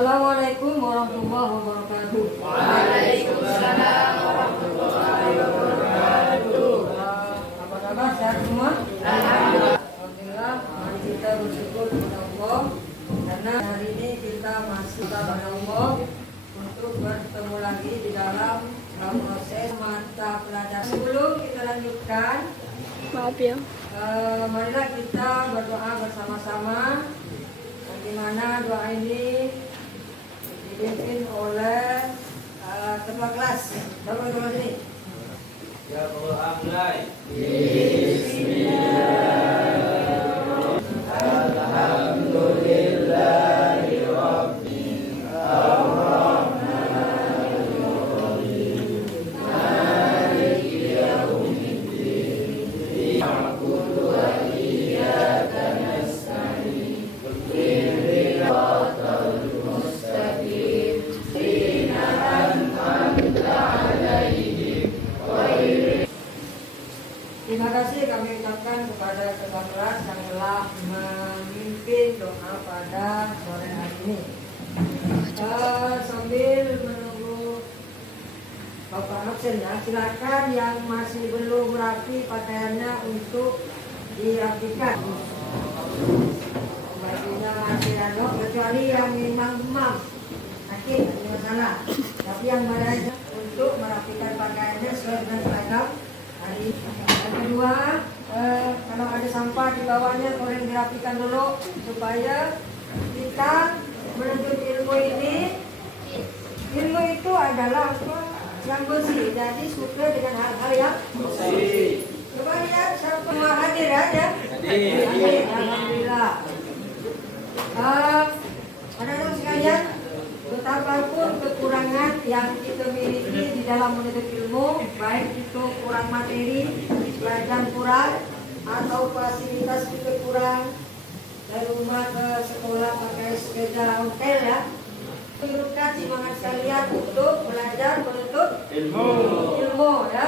Assalamualaikum warahmatullahi wabarakatuh. Waalaikumsalam warahmatullahi wabarakatuh. Apa kabar? Sehat semua? Alhamdulillah. Mari kita bersyukur kepada Allah karena hari ini kita masih kepada Allah untuk bertemu lagi di dalam proses mata pelajaran. Sebelum kita lanjutkan, Maaf ya. marilah kita berdoa bersama-sama. Di mana doa ini dipimpin oleh ketua kelas. Coba sini. Ya Allah, mulai. Terima kasih kami ucapkan kepada ketua kelas yang telah memimpin doa pada sore hari ini. Sambil menunggu Bapak absen ya, silakan yang masih belum rapi pakaiannya untuk dirapikan. Bajunya masih ada, kecuali yang memang demam, sakit, tidak masalah. Tapi yang badannya untuk merapikan pakaiannya sesuai dengan seragam hari. Yang kedua, kalau ada sampah di bawahnya tolong dirapikan dulu supaya kita menuntut ilmu ini. Ilmu itu adalah apa? Yang bersih, jadi suka dengan hal-hal yang bersih. Coba lihat siapa semua hadir aja. Hadir, alhamdulillah. Anak-anak sekalian, betapapun kekurangan yang kita miliki di dalam menuntut ilmu, baik itu kurang materi, pelajaran kurang, atau fasilitas kita kurang, dari rumah ke sekolah pakai sepeda ontel ya. Menurutkan semangat kalian untuk belajar menuntut ilmu ya.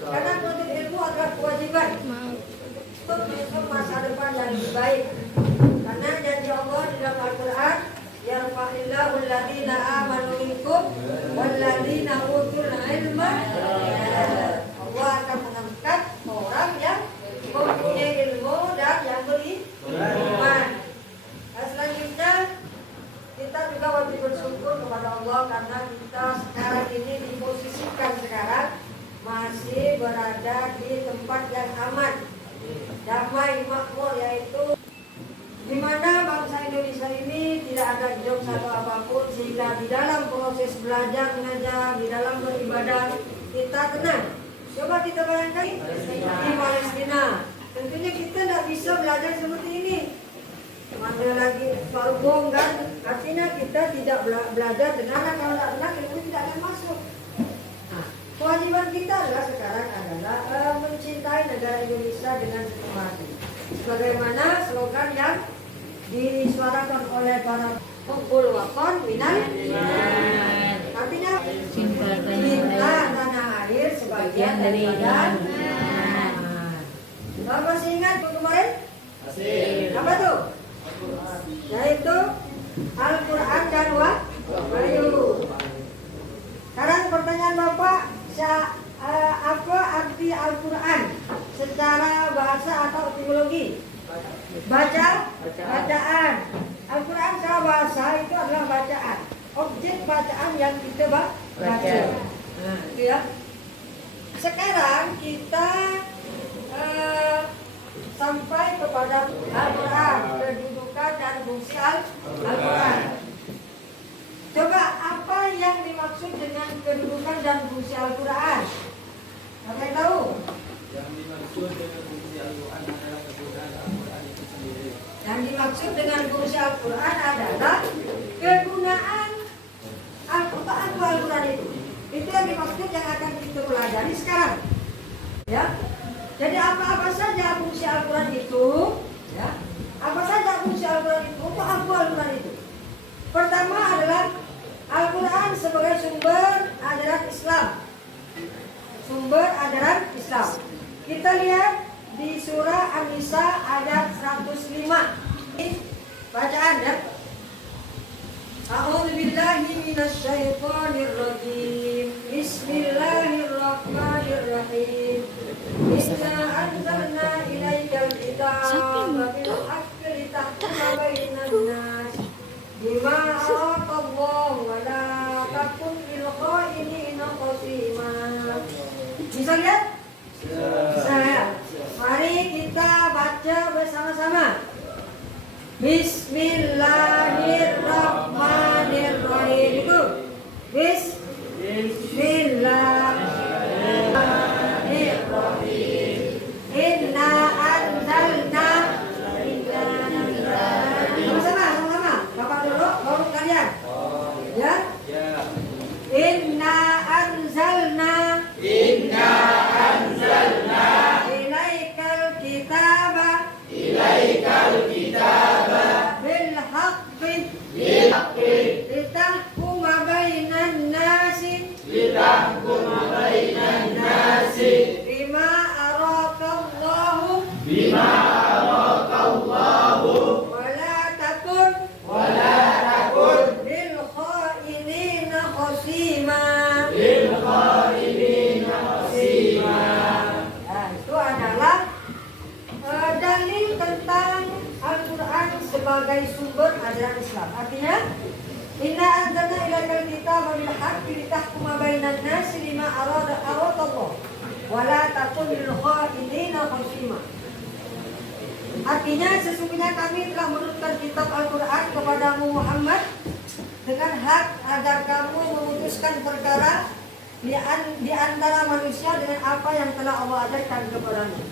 Karena menuntut ilmu adalah kewajiban untuk menuntut masa depan yang lebih baik. Karena janji Allah di dalam Al-Quran, yarfa'illahu alladhina amanu minkum walladhina utul ilma. Allah akan mengangkat orang yang mempunyai ilmu dan yang beriman. Selanjutnya kita juga wajib bersyukur kepada Allah karena kita sekarang ini diposisikan sekarang masih berada di tempat yang aman, damai, makmur, yaitu di mana bangsa Indonesia ini tidak ada jokes atau apapun, sehingga di dalam proses belajar mengajar, di dalam beribadah kita tenang. Coba kita bayangkan di Palestina, tentunya kita tidak bisa belajar seperti ini. Mana lagi baru bom kan? Artinya kita tidak belajar dengan kalau tidak tenang ilmu tidak akan masuk. Nah, kewajiban kita adalah sekarang adalah mencintai negara Indonesia dengan sepenuh hati. Sebagaimana slogan yang disuarakan oleh para pengkul wakon minal, artinya cinta tanah air sebagian daripada. Masih ingat kemarin? Apa tuh? Yaitu Al-Quran dan Wahyu. Sekarang pertanyaan Bapak, apa arti Al-Quran secara bahasa atau etimologi? Bacaan. Al-Quran secara bahasa itu adalah bacaan. Objek bacaan yang kita baca. Nah, itu ya. Sekarang kita sampai kepada Al-Quran, kedudukan dan fungsi Al-Quran. Coba apa yang dimaksud dengan kedudukan dan fungsi Al-Quran? Apa yang tahu? Yang dimaksud dengan fungsi Al-Quran adalah kegunaan Al-Quran itu sendiri. Yang dimaksud dengan fungsi Al-Quran adalah kegunaan Al-Quran itu. Itu yang dimaksud yang akan kita pelajari sekarang. Ya. Jadi apa saja fungsi Al-Quran itu? Ya. Apa saja fungsi Al-Quran itu? Untuk apa Al-Quran itu? Pertama adalah Al-Quran sebagai sumber ajaran Islam. Sumber ajaran Islam. Kita lihat di surah An-Nisa ayat 105. Bacaan ya. billahi minasyaitonir rajim. Bismillahirrahmanirrahim. Inna anzalna ilaikal kitaba bil haqqi litahkuma bainan nas bima araqallahu wa la takun lil kha'inina khasima. Bisa lihat? Bisa ya? Mari kita baca bersama-sama. Bismillahirrahmanirrahim. Itu Bismillahirrahmanirrahim. Inna anzalna. Sama-sama. Bapak dulu, baru kalian. Ya? Inna anzalna. Ilaikal kitaba. Bil haqqi. Litahkuma bainan nasi. Bima araqallahu. Wala takun. Lil kha'inina khasima. Nah, itu adalah dalil tentang Al-Quran sebagai sumber ajaran Islam. Artinya, inna anzalna ilaikal kitaba bil haqqi litahkuma bainan nasi bima aradallah wa la takun lil kha'inina khasima. Artinya, sesungguhnya kami telah menurunkan kitab Al-Quran kepadamu Muhammad dengan hak agar kamu memutuskan perkara di antara manusia dengan apa yang telah Allah ajarkan kepadamu.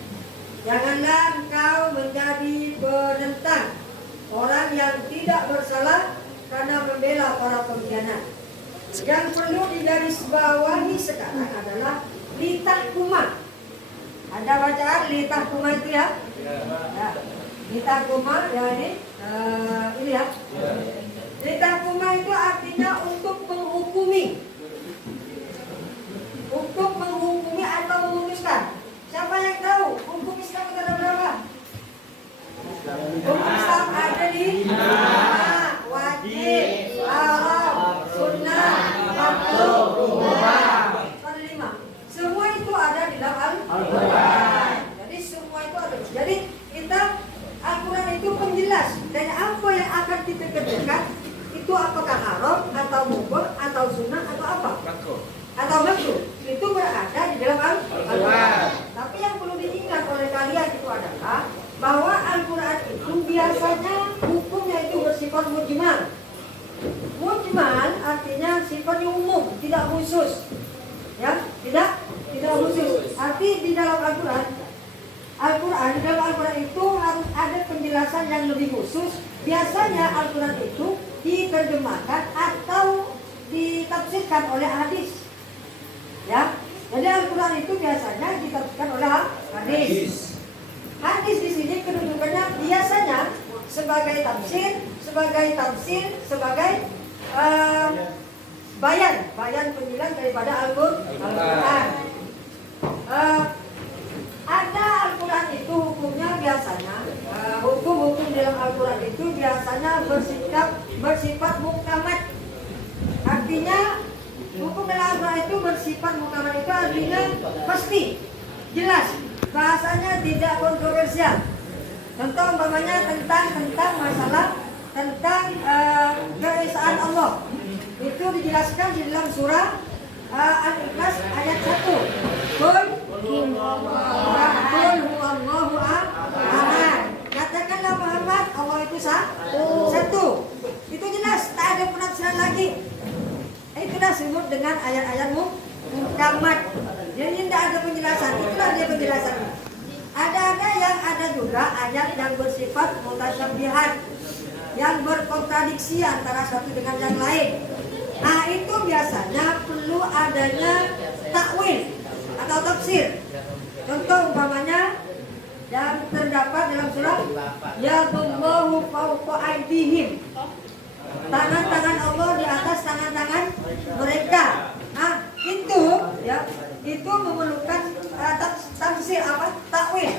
Janganlah engkau menjadi penentang orang yang tidak bersalah karena membela para pengkhianat. Yang perlu digarisbawahi sekarang adalah litahkuma. Ada bacaan litahkuma itu ya? Ya. Litahkuma ya ini ya. Litahkuma itu artinya untuk menghukumi. Untuk menghukumi atau memutuskan. Siapa yang tahu hukum Islam itu ada berapa? Hukum Islam ada di wajib, haram, sunnah, makruh, mubah. Ada 5. Semua itu ada di dalam Al-Quran. Jadi semua itu ada. Jadi kita Al-Quran itu penjelas dan apa yang akan kita kerjakan itu apakah haram atau mubah atau sunnah atau apa? Atau makruh. Itu berada di dalam Al-Quran. Tapi yang perlu diingat oleh kalian itu adalah bahwa Al-Quran itu biasanya hukumnya itu bersifat mujmal. Mujmal artinya sifatnya umum, tidak khusus. Ya, tidak khusus. Arti di dalam Al-Quran di dalam Al-Quran itu harus ada penjelasan yang lebih khusus. Biasanya Al-Quran itu diterjemahkan atau ditafsirkan oleh hadis. Ya, jadi Al-Quran itu biasanya ditafsirkan oleh hadis. Hadis di sini kedudukannya biasanya sebagai tafsir, sebagai bayan penjelasan daripada Al-Quran. Ada Al-Quran itu hukumnya biasanya hukum-hukum dalam Al-Quran itu biasanya bersifat muhkamat. Artinya hukum dalam Al-Quran itu bersifat muhkamat itu artinya pasti, jelas, bahasanya tidak kontroversial. Contoh umpamanya tentang masalah tentang keesaan Allah. Itu dijelaskan di dalam surah Al-Ikhlas ayat 1. Qul huwallahu ahad. Katakanlah Muhammad, Allah itu satu. Itu jelas, tak ada penafsiran lagi. Itulah disebut dengan ayat-ayat muhkamat. Jadi tidak ada penjelasan. Itulah dia penjelasannya. Ada juga ayat yang bersifat mutasyabihat, yang berkontradiksi antara satu dengan yang lain. Nah, itu biasanya perlu adanya takwil atau tafsir. Contoh umpamanya yang terdapat dalam surah Yadullahu fawqa aydihim. Tangan-tangan Allah di atas tangan-tangan mereka. Nah, itu ya, itu memerlukan tafsir takwil.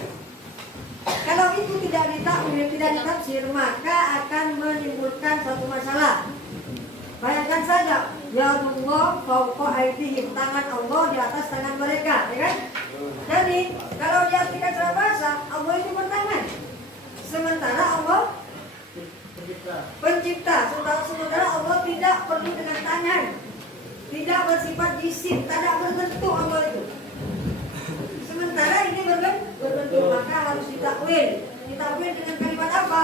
Kalau itu tidak ditakwil, tidak ditafsir, maka akan menimbulkan suatu masalah. Bayangkan saja, ya Allah, fauqa aydihim, tangan Allah di atas tangan mereka, ya kan? Jadi, kalau diartikan secara bahasa, Allah itu bertangan. Sementara Allah pencipta. Sementara Allah tidak perlu dengan tangan. Tidak bersifat jisim, tidak berbentuk Allah itu. Sementara ini berbentuk, maka harus ditakwil. Ditakwil dengan kalimat apa?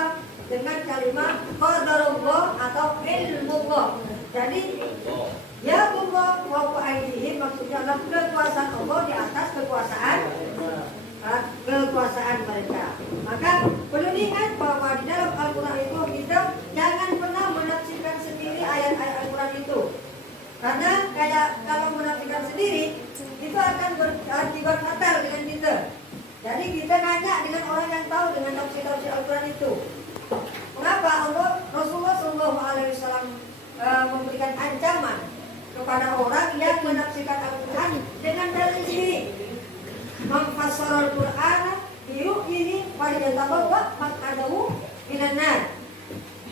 Dengan kalimat qadarullah atau ilmullah. Jadi ya Allah wa aidihim maksudnya adalah kekuasaan Allah di atas kekuasaan mereka. Maka perlu diingat bahwa di dalam Al-Quran itu kita jangan pernah menafsirkan sendiri ayat-ayat Al-Quran itu. Karena kayak kalau menafsirkan sendiri itu akan berakibat fatal dengan kita. Jadi kita nanya dengan orang yang tahu dengan tafsir Al-Quran itu. Mengapa Rasulullah SAW memberikan ancaman kepada orang yang menafsirkan Al-Quran dengan dalil sendiri? Mengfassara Al-Quran ini pada yatabawwa maq'adahu minan nar.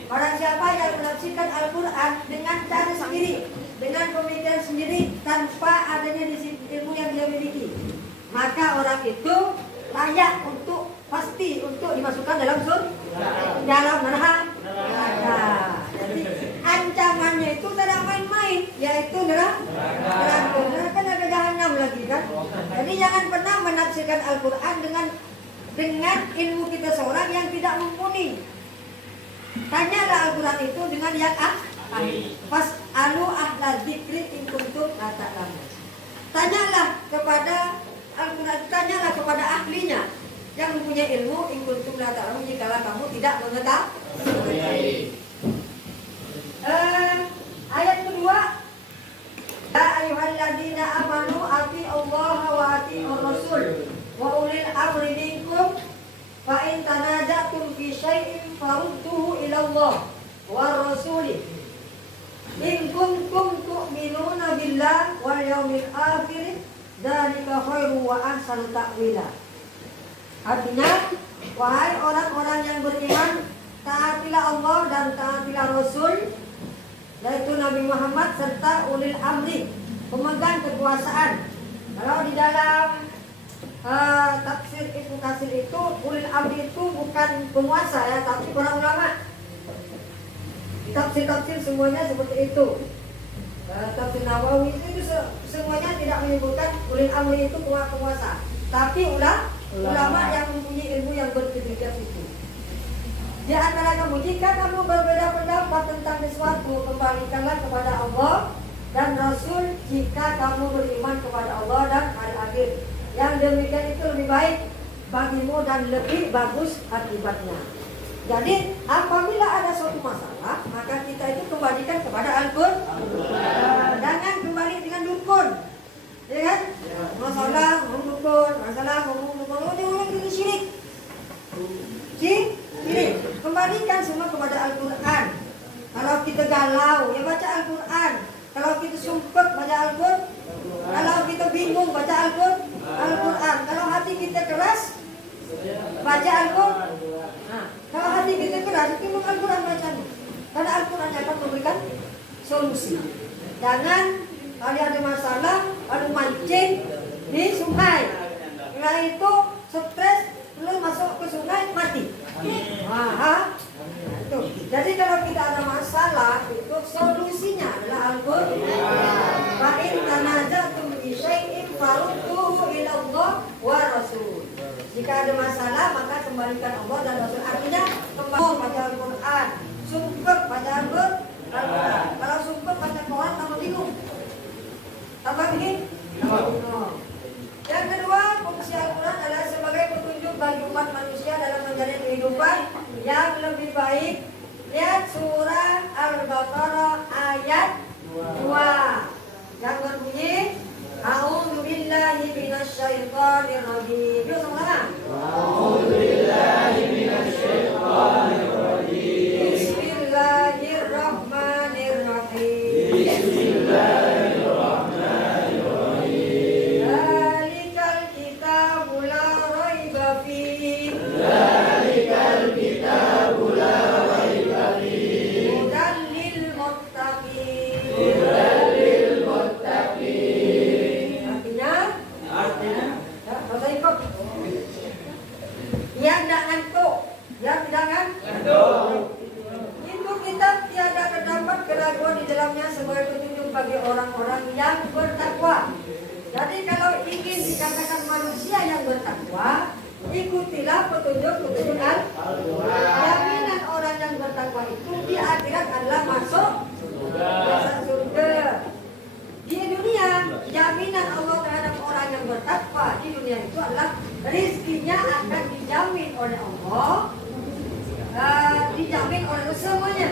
Barang siapa yang menafsirkan Al-Quran dengan cara sendiri, dengan pemikiran sendiri tanpa adanya ilmu yang dia miliki, maka orang itu layak untuk pasti untuk dimasukkan dalam neraka. Jadi ancamannya itu tidak main-main, yaitu neraka. Kan ada jahanam lagi kan. Jadi jangan pernah menafsirkan Al-Quran dengan ilmu kita seorang yang tidak mumpuni. Tanyalah Al-Quran itu dengan yang ahli. Fas'alu ahla dzikri in kuntum la ta'lamun. Tanyalah kepada Al-Quran, tanyalah kepada ahlinya yang mempunyai ilmu in kuntum la ta'lamun jikalau kamu tidak mengetahui. Ayat kedua, ya ayyuhalladzina amanu atiiullaha wa atiiur rasul wa ulil amri minkum fa in tanaza'tum fi syai'in farudduhu ila Allah wa rasuli in kuntum tu'minuna billahi wal yawmil akhir dzalika khairu wa ahsanu ta'wila. Artinya, wahai orang-orang yang beriman, taatilah Allah dan taatilah Rasul, yaitu Nabi Muhammad serta ulil amri, pemegang kekuasaan. Kalau di dalam tafsir Ibnu Katsir itu ulil amri itu bukan penguasa ya, tapi para ulama. Tafsir semuanya seperti itu. Tafsir Nawawi itu semuanya tidak menyebutkan ulil amri itu penguasa, tapi ulama yang mempunyai ilmu yang berintegritas itu. Di antara kamu, jika kamu berbeda pendapat tentang sesuatu, kembalikanlah kepada Allah dan Rasul jika kamu beriman kepada Allah dan hari akhir. Yang demikian itu lebih baik bagimu dan lebih bagus akibatnya. Jadi apabila ada suatu masalah, maka kita itu kembalikan kepada Al-Quran. Jangan kembali dengan dukun, ya kan? Masalah ngomong dukun, itu syirik. Syirik. Kembalikan semua kepada Al-Quran. Kalau kita galau, ya baca Al-Quran. Kalau kita sumpah, baca Al-Quran. Kalau kita bingung, baca Al-Quran. Kalau hati kita keras, baca Al-Quran. Kalau hati kita keras, itu Al-Quran bacanya. Karena Al-Quran akan memberikan solusi. Jangan kalau ada masalah, lalu mancing di sungai. Karena itu stres, lalu masuk ke sungai, mati. Itu. Jadi kalau kita ada masalah, itu solusinya adalah Al-Quran. Fa'in tanaza'tum fi syai'in farudduhu ila Allah wa Rasul. Jika ada masalah, maka kembalikan Allah dan Rasul. Artinya kembali pada Al-Quran. Sumpah pada Al-Quran. Kalau sumpah pada Quran, tambah bingung. Tambah bingung. Yang kedua, fungsi Al-Quran adalah sebagai petunjuk bagi umat manusia dalam menjalani kehidupan yang lebih baik. Lihat surah Al-Baqarah ayat 2 yang berbunyi A'udzu billahi minasyaitonir rajim. Yuk sama-sama. A'udzu billahi minasyaitonir rajim. Bismillahirrahmanirrahim. Bismillahirrahmanirrahim. Dzalikal kitabu la raiba fihi. Dzalikal kitabu la raiba fihi. Hudan lil muttaqin. manusia yang bertakwa, ikutilah petunjuk-petunjuk jaminan orang yang bertakwa itu di akhirat adalah masuk surga. Di dunia, jaminan Allah terhadap orang yang bertakwa di dunia itu adalah rizkinya akan dijamin oleh Allah, dijamin oleh semuanya.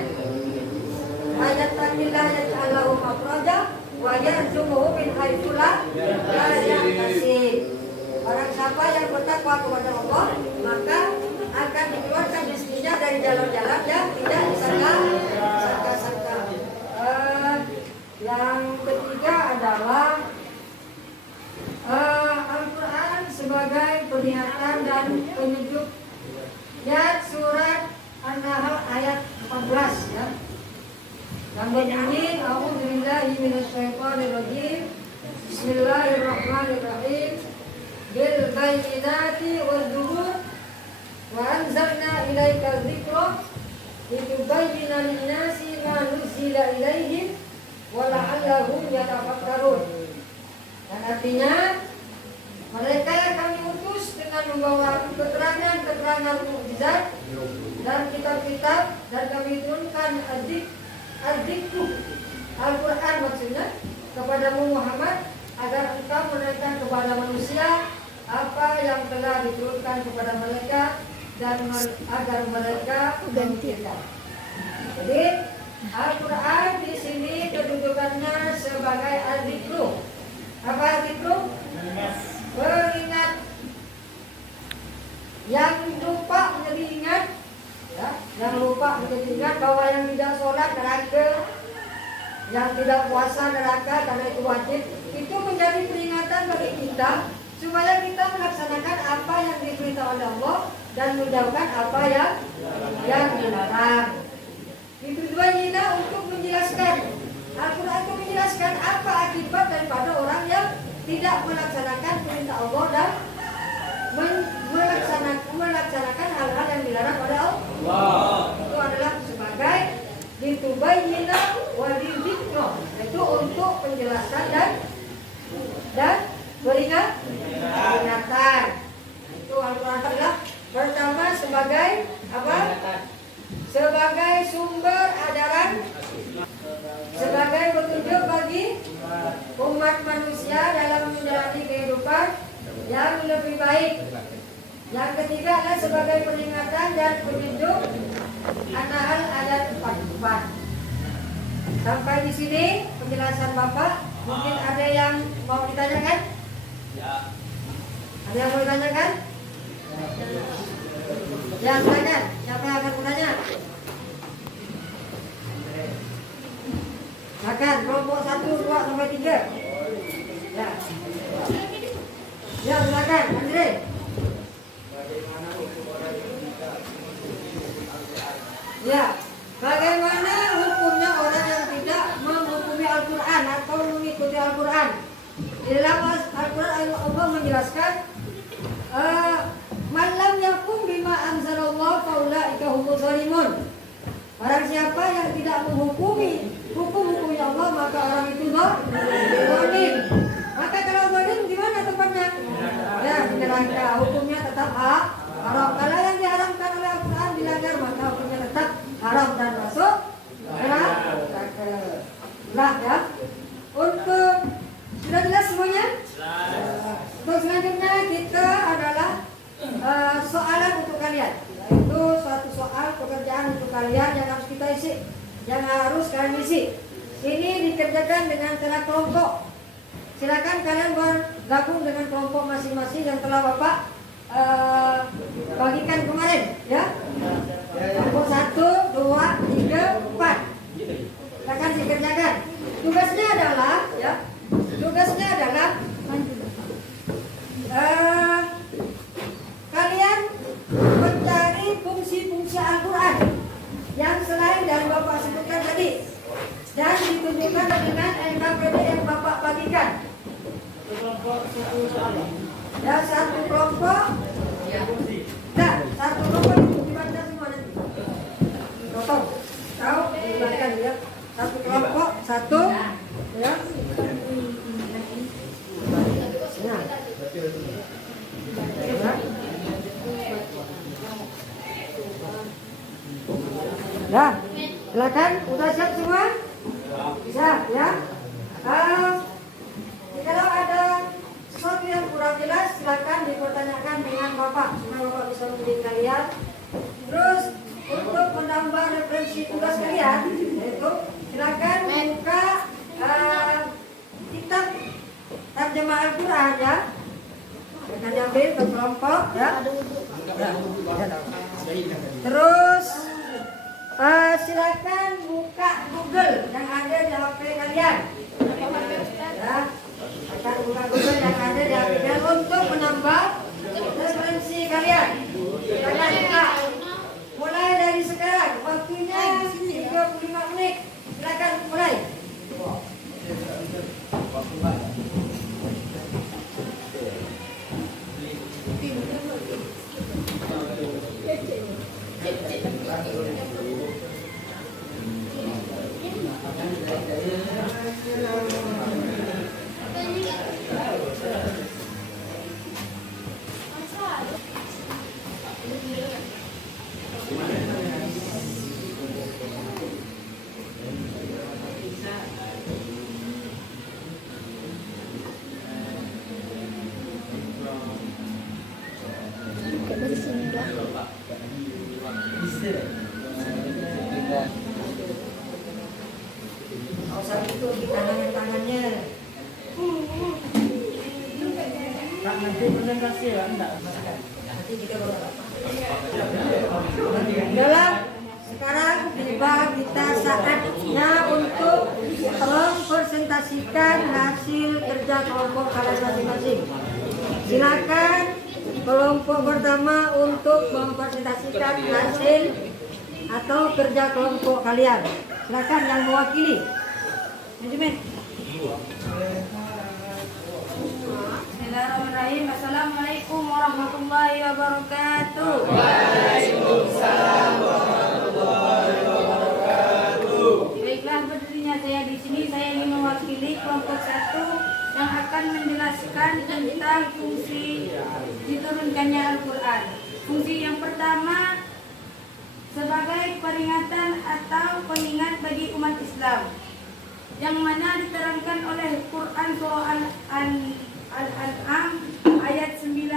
Ayat takillah yaj'al lahu makhraja wa yarzuquhu min haitsu la yahtasib. Barang siapa yang bertakwa kepada Allah, maka akan dikeluarkan rezekinya dari jalan-jalan yang tidak disangka-sangka. Yang ketiga adalah Al-Quran sebagai peringatan dan penunjuk. Lihat surat An-Nahl ayat 14 ya. Yang berbunyi A'udzubillahi minasyaitonirrajim. Bismillahirrahmanirrahim. Bil bayyinati waz zubur wa anzalna ilaika dzikra litubayyana lin-nasi ma nuzila ilaihim wa la'allahum yatafakkarun. Dan artinya mereka kami utus dengan membawa keterangan mukjizat dan kitab-kitab, dan kami turunkan Al-Dzikru Al-Quran maksudnya kepadamu Muhammad agar engkau menerangkan kepada manusia apa yang telah diturunkan kepada mereka dan agar mereka mengikutinya. Jadi Al-Quran di sini kedudukannya sebagai Al-Dzikru. Apa Al-Dzikru? Pengingat. Yang lupa menjadi ingat, ya, yang lupa menjadi ingat bahwa yang tidak sholat neraka, yang tidak puasa neraka karena itu wajib, itu menjadi peringatan bagi kita supaya kita melaksanakan apa yang diperintah oleh Allah dan menjauhkan apa yang dilarang. Itu tujuannya untuk menjelaskan. Al-Quran itu menjelaskan apa akibat daripada orang yang tidak melaksanakan perintah Allah dan melaksanakan hal-hal yang dilarang oleh Allah. Itu adalah sebagai ditubayyina wa dzikra, itu untuk penjelasan dan peringatan. Itu Al-Quran adalah pertama sebagai apa? Sebagai sumber ajaran, sebagai petunjuk bagi umat manusia dalam menjalani kehidupan yang lebih baik. Yang ketiga adalah sebagai peringatan dan petunjuk. An-Nahl ayat 44. Sampai di sini penjelasan Bapak. Mungkin ada yang mau ditanyakan? Ya. Ada yang mau ditanyakan? Yang tanya, siapa yang akan bertanya? Silakan, kelompok 1, 2, sampai 3. Ya. Ya, silakan, Andre. Ya, bagaimana hukumnya orang yang tidak menghukumi Al-Quran atau mengikuti Al-Quran? Di dalam Al-Quran Allah menjelaskan, man lam yakum bima anzalallah faulaika humuz zalimun. Barang siapa yang tidak menghukumi hukum-hukum Allah, maka orang itu zalim. Maka kalau zalim gimana tempatnya? Ya, di neraka, hukumnya tetap haram. Kalau yang diharamkan oleh Al-Quran dilanggar, maka hukumnya tetap haram dan masuk neraka. Lah ya. Untuk sudah jelas semuanya? Untuk selanjutnya kita adalah soalan untuk kalian. Yaitu suatu soal pekerjaan untuk kalian yang harus kita isi, yang harus kalian isi. Ini dikerjakan dengan cara kelompok. Silakan kalian bergabung dengan kelompok masing-masing yang telah Bapak bagikan kemarin, ya. Kelompok 1, 2, 3, 4. Silakan dikerjakan. Tugasnya adalah, ya. Tugasnya adalah kalian mencari fungsi-fungsi Al-Quran yang selain dari Bapak sebutkan tadi dan ditunjukkan dengan NKPD yang Bapak bagikan. Ya, satu kelompok. Nah, satu kelompok itu dibaca semua nanti. Potong. Tahu? Dibagikan ya. Satu kelompok, satu. Ya. Nah. Ya, silakan. Udah siap semua? Siap ya. Kalau ada sesuatu yang kurang jelas, silakan dipertanyakan dengan Bapak. Supaya Bapak bisa membimbing kalian. Terus untuk menambah referensi tugas kalian, yaitu silakan buka kitab terjemah Al-Quran ya. Akan diambil ke kelompok ya. Terus silakan buka Google yang ada di HP kalian. Ya, akan buka Google yang ada di HP kalian untuk menambah referensi kalian. Silakan buka. Mulai dari sekarang, waktunya 35 menit. Silakan mulai. Usah itu di tangannya. Nanti presentasi ya, enggak. Nanti kita dalam sekarang tiba kita saatnya untuk mempresentasikan hasil kerja kelompok kalian masing-masing. Silakan kelompok pertama untuk mempresentasikan hasil atau kerja kelompok kalian. Silakan yang mewakili. Manajemen. Bismillahirrahmanirrahim. Assalamualaikum warahmatullahi wabarakatuh. Waalaikumsalam warahmatullahi wabarakatuh. Baiklah, berdirinya saya di sini, saya ingin mewakili kelompok 1 yang akan menjelaskan tentang fungsi diturunkannya Al-Quran. Fungsi yang pertama sebagai peringatan atau pengingat bagi umat Islam, yang mana diterangkan oleh Quran surah Al-An'am ayat 9,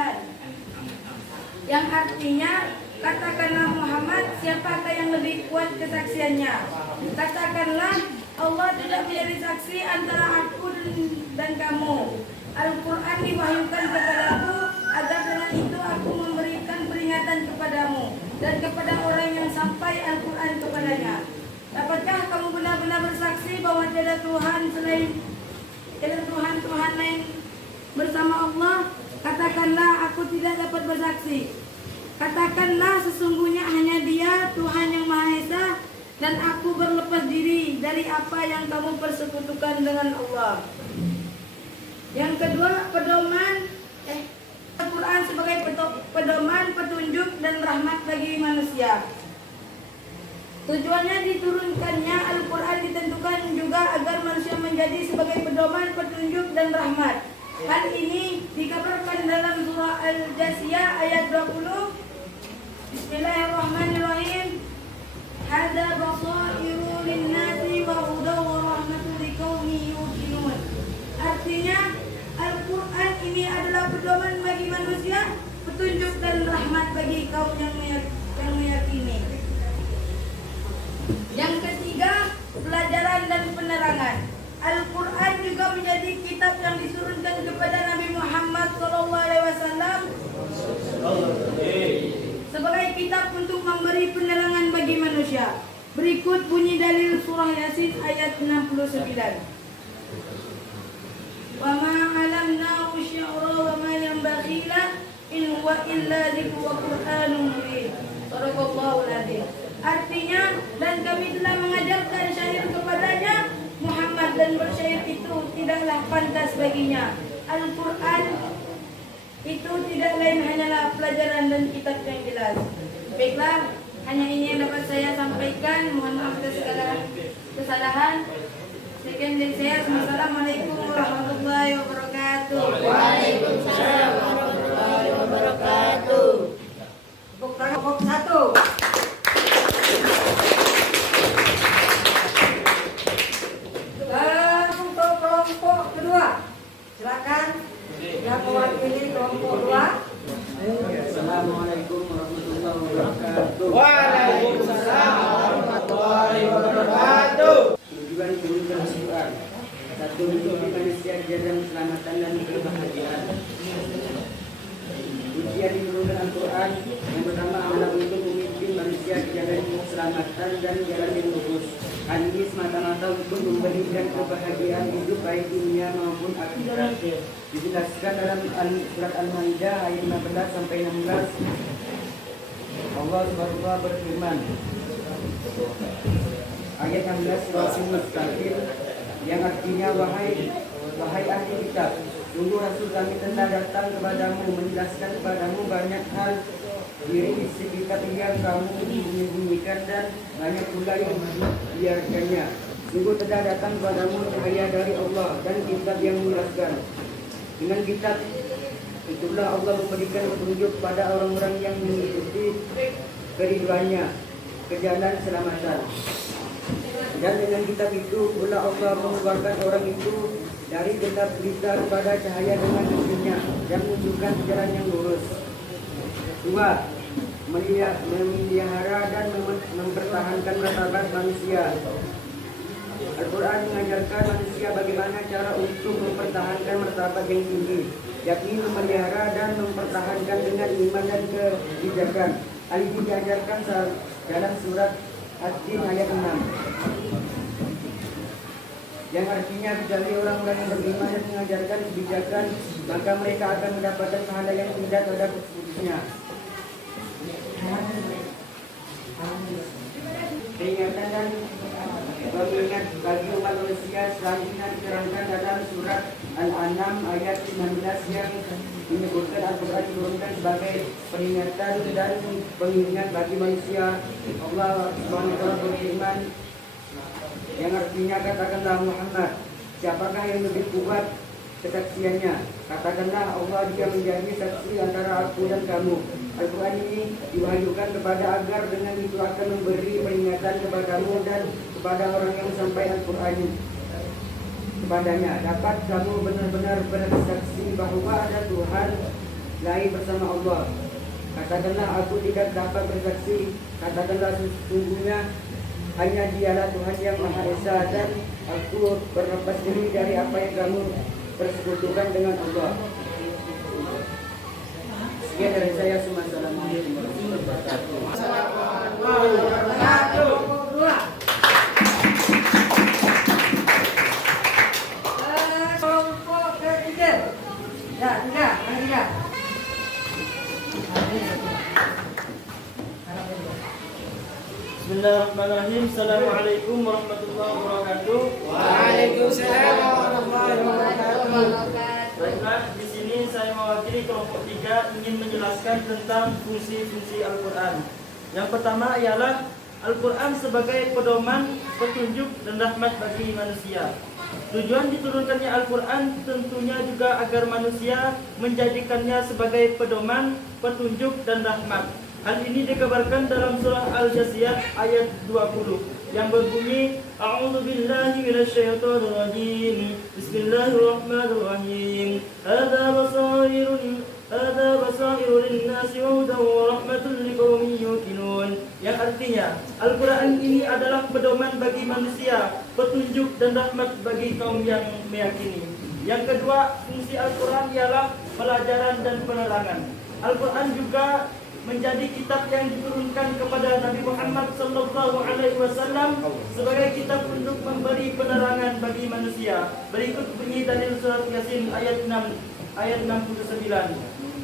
yang artinya, katakanlah Muhammad, siapakah yang lebih kuat kesaksiannya? Katakanlah, Allah tidak menjadi saksi antara aku dan kamu. Al-Quran diwahyukan kepadaku agar dengan itu aku memberikan peringatan kepadamu dan kepada orang yang sampai Al-Quran kepadanya. Dapatkah kamu benar-benar bersaksi bahwa tiada Tuhan lain bersama Allah? Katakanlah, aku tidak dapat bersaksi. Katakanlah, sesungguhnya hanya Dia Tuhan yang Maha Esa, dan aku berlepas diri dari apa yang kamu persekutukan dengan Allah. Yang kedua, Al-Quran sebagai pedoman, petunjuk dan rahmat bagi manusia. Tujuannya diturunkannya Al-Quran ditentukan juga agar manusia menjadi sebagai pedoman, petunjuk dan rahmat. Hal ini dikabarkan dalam surah Al-Jasiyah ayat 20. Bismillahirrahmanirrahim. Hadza basairu lin-nasi wa hudaw wa rahmatun liqaumin yuqinun. Artinya, Al-Quran ini adalah pedoman bagi manusia, petunjuk dan rahmat bagi kaum yang meyakini. Yang ketiga, pelajaran dan penerangan. Al-Quran juga menjadi kitab yang diturunkan kepada Nabi Muhammad SAW sebagai kitab untuk memberi penerangan bagi manusia. Berikut bunyi dalil surah Yasin ayat 69. Wa ma 'alamnahu syi'ra wa ma yanbaghi lahu in huwa illa dzikrun wa Qur'anun mubin. Shadaqallahul 'adzim. Artinya, dan kami telah mengajarkan syair kepadanya Muhammad, dan bersyair itu tidaklah pantas baginya. Al-Quran itu tidak lain hanyalah pelajaran dan kitab yang jelas. Baiklah, hanya ini yang dapat saya sampaikan. Mohon maaf atas segala kesalahan. Sekian dari saya. Wassalamualaikum warahmatullahi wabarakatuh. Waalaikumsalam warahmatullahi wabarakatuh. Yang mewakili kelompok 2. Assalamualaikum warahmatullahi wabarakatuh. Waalaikumsalam warahmatullahi wabarakatuh. Tujuan turunkan Al-Quran. Satu, untuk manusia dalam keselamatan dan kebahagiaan. Ujian diturunkan Al-Quran yang pertama adalah untuk memimpin manusia di jalan keselamatan dan jalan yang lurus. Hal ini semata-mata untuk memberikan kebahagiaan hidup baik dunia maupun akhirat. Dijelaskan dalam surat Al-Maidah ayat 15 sampai 16. Allah Subhanahu wa berfirman. Ayat 16 surah Al-Mustaqim yang artinya wahai ahli kitab, sungguh Rasul kami telah datang kepadamu menjelaskan kepadamu banyak hal diri isi kitab yang kamu menyembunyikan dan banyak pula yang dibiarkannya. Sungguh telah datang kepadamu cahaya dari Allah dan kitab yang menjelaskan. Dengan kitab itulah Allah memberikan petunjuk kepada orang-orang yang mengikuti keriduannya ke jalan keselamatan. Dan dengan kitab itu pula Allah mengeluarkan orang itu dari gelap gelita kepada cahaya dengan izinnya yang menunjukkan jalan yang lurus. 2. Memelihara dan mempertahankan martabat manusia. Al-Quran mengajarkan manusia bagaimana cara untuk mempertahankan martabat yang tinggi, yakni memelihara dan mempertahankan dengan iman dan kebijakan. Hal ini diajarkan dalam surat At-Tin ayat 6. Yang artinya kecuali orang-orang yang beriman dan mengajarkan kebijakan, maka mereka akan mendapatkan pahala yang tidak ada putusnya. Peringatan dan pengingat bagi umat manusia selanjutnya diterangkan dalam surat Al-An'am ayat 19 yang menyebutkan Al-Quran diturunkan sebagai peringatan dan pengingat bagi manusia. Allah SWT berfirman yang artinya, katakanlah Muhammad, siapakah yang lebih kuat kesaksiannya? Katakanlah Allah, dia menjadi saksi antara aku dan kamu. Al-Quran ini diwahyukan kepada agar dengan itu akan memberi peringatan kepadamu dan kepada orang yang sampai Al-Quran kepadanya. Dapat kamu benar-benar bersaksi bahwa ada Tuhan lain bersama Allah. Katakanlah aku tidak dapat bersaksi. Katakanlah sesungguhnya hanya dialah Tuhan yang Maha Esa, dan aku berlepas diri dari apa yang kamu persekutukan dengan Allah. Sekian dari saya, Assalamualaikum warahmatullahi wabarakatuh. Kelompok ketiga. Ya, tiga. Bismillahirrahmanirrahim. Assalamualaikum warahmatullahi wabarakatuh. Waalaikumsalam warahmatullahi wabarakatuh. Baiklah, di sini saya mewakili kelompok 3 ingin menjelaskan tentang fungsi-fungsi Al-Quran. Yang pertama ialah Al-Quran sebagai pedoman, petunjuk dan rahmat bagi manusia. Tujuan diturunkannya Al-Quran tentunya juga agar manusia menjadikannya sebagai pedoman, petunjuk dan rahmat. Hal ini dikabarkan dalam surah Al-Jasiyah ayat 20 yang berbunyi, A'udzu billahi minasyaitonir rajim. Bismillahirrahmanirrahim. Hadza basairun lin-nasi wa hudan wa rahmatun liqaumin yuqinun. Yang artinya, Al-Quran ini adalah pedoman bagi manusia, petunjuk dan rahmat bagi kaum yang meyakini. Yang kedua, fungsi Al-Quran ialah pelajaran dan penerangan. Al-Quran juga menjadi kitab yang diturunkan kepada Nabi Muhammad SAW sebagai kitab untuk memberi penerangan bagi manusia. Berikut bunyi dalil surat Yasin ayat 69.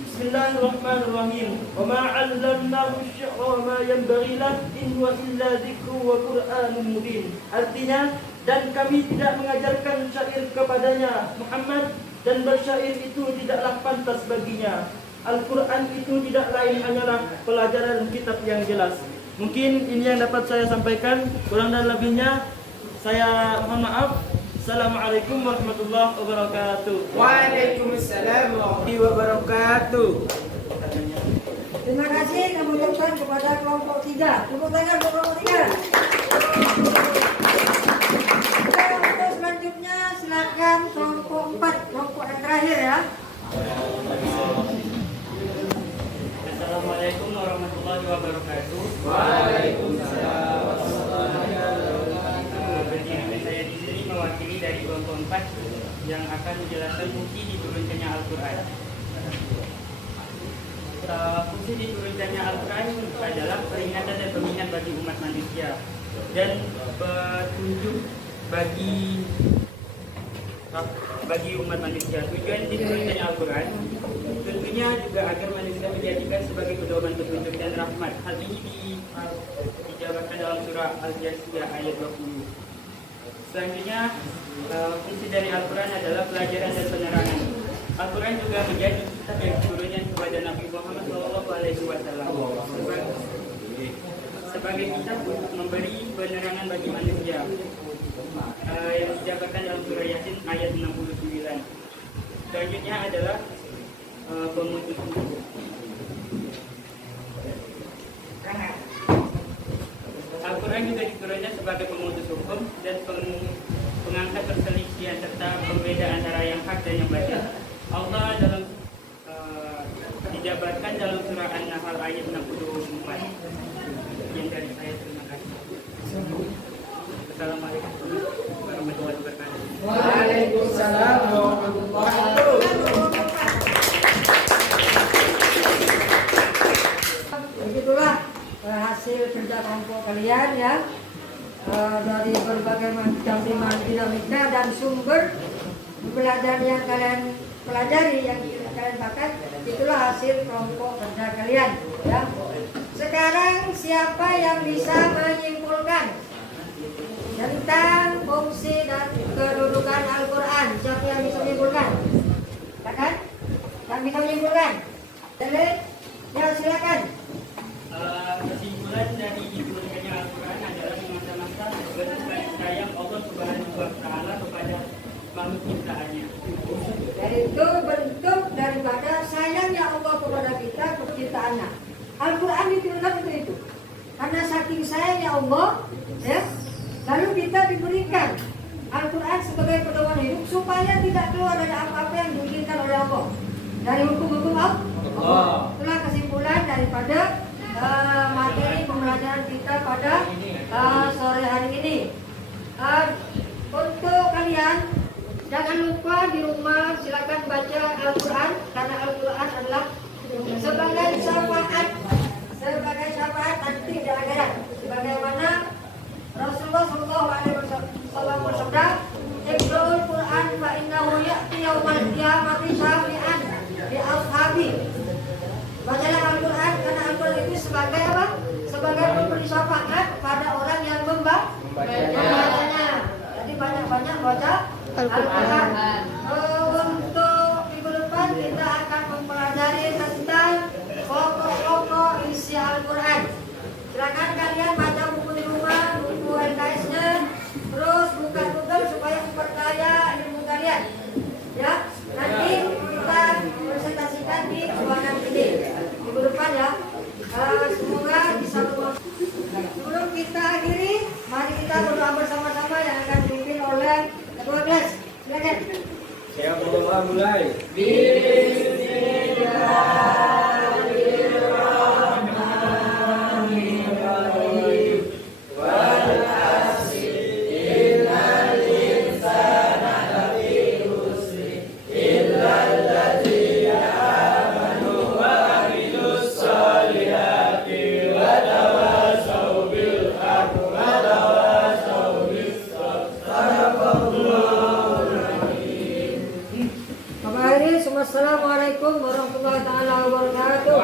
Bismillahirrahmanirrahim. Wa ma 'allamnahu asy-syi'ra wa ma yanbaghi lahu in huwa illa dzikrun wa Qur'anun mubin. Artinya, dan kami tidak mengajarkan syair kepadanya Muhammad, dan bersyair itu tidaklah pantas baginya. Al-Quran itu tidak lain hanyalah pelajaran kitab yang jelas. Mungkin ini yang dapat saya sampaikan. Kurang dan lebihnya saya mohon maaf. Assalamualaikum warahmatullahi wabarakatuh. Waalaikumsalam warahmatullahi wabarakatuh. Terima kasih kami ucapkan kepada kelompok 3. Tepuk tangan untuk kelompok 3. Oke, untuk selanjutnya silakan kelompok 4, kelompok yang terakhir ya. Fungsi diturunkannya Al-Quran adalah peringatan dan pengingat bagi umat manusia dan petunjuk bagi umat manusia. Tujuan diturunkannya Al-Quran tentunya juga agar manusia menjadikan sebagai pedoman petunjuk dan rahmat. Hal ini dijabarkan dalam surah Al-Jasiyah ayat 20. Selanjutnya, fungsi dari Al-Quran adalah pelajaran dan penerangan. Al-Quran juga menjadi kitab yang turunnya kepada Nabi Muhammad SAW sebagai kitab untuk memberi penerangan bagi manusia yang dijabarkan dalam surah Yasin ayat 69. Selanjutnya adalah pemutus hukum. Al-Quran juga diturunkan sebagai pemutus hukum dan pengangkat perselisihan serta pembeda antara yang hak dan yang batil. Allah dijabarkan dalam surah An-Nahl ayat 64. Yang dari saya, terima kasih. Assalamualaikum warahmatullahi wabarakatuh. Waalaikumsalam warahmatullahi wabarakatuh. Begitulah hasil kerja kelompok kalian ya, dari berbagai macam dinamika dan sumber belajar yang kalian pelajari, yang kalian pakai, itulah hasil kelompok kerja kalian ya. Sekarang siapa yang bisa menyimpulkan tentang fungsi dan kedudukan Al-Quran? Siapa yang bisa menyimpulkan? Kan? Yang bisa menyimpulkan? Jadi, ya silakan. Kesimpulan dari diturunkannya Al-Quran adalah semata-mata bentuk kasih sayang Allah Subhanahu wa Ta'ala kepada makhluk ciptaannya. Dan itu bentuk daripada sayangnya Allah kepada kita, penciptaannya. Al-Quran diturunkan untuk itu. Karena saking sayangnya Allah, ya, lalu kita diberikan Al-Quran sebagai pedoman hidup supaya tidak keluar dari apa-apa yang diinginkan oleh Allah, dari hukum-hukum Allah. Itulah kesimpulan daripada materi pembelajaran kita pada sore hari ini. Untuk kalian, jangan lupa di rumah silakan baca Al-Quran, karena Al-Quran adalah sebagai syafaat nanti di akhirat. Sebagaimana Rasulullah SAW bersabda, "Iqra'ul Quran fa innahu ya'ti yaumal qiyamati syafi'an li ashabi." Bacalah Al-Quran karena Al-Quran itu sebagai apa? Sebagai pemberi syafaat pada orang yang membacanya. Jadi banyak-banyak baca Al-Quran. Untuk minggu depan kita akan mempelajari tentang pokok-pokok isi Al-Quran. Silakan kalian baca buku di rumah, buku LKS-nya, terus buka Google supaya memperkaya ilmu kalian. Ya, nanti kita presentasikan di ruangan ini minggu depan ya. Semoga bisa bermanfaat. Sebelum kita akhiri, mari kita berdoa bersama-sama yang akan dipimpin oleh ketua kelas. Silakan. Saya berdoa mulai. Assalamualaikum warahmatullahi wabarakatuh.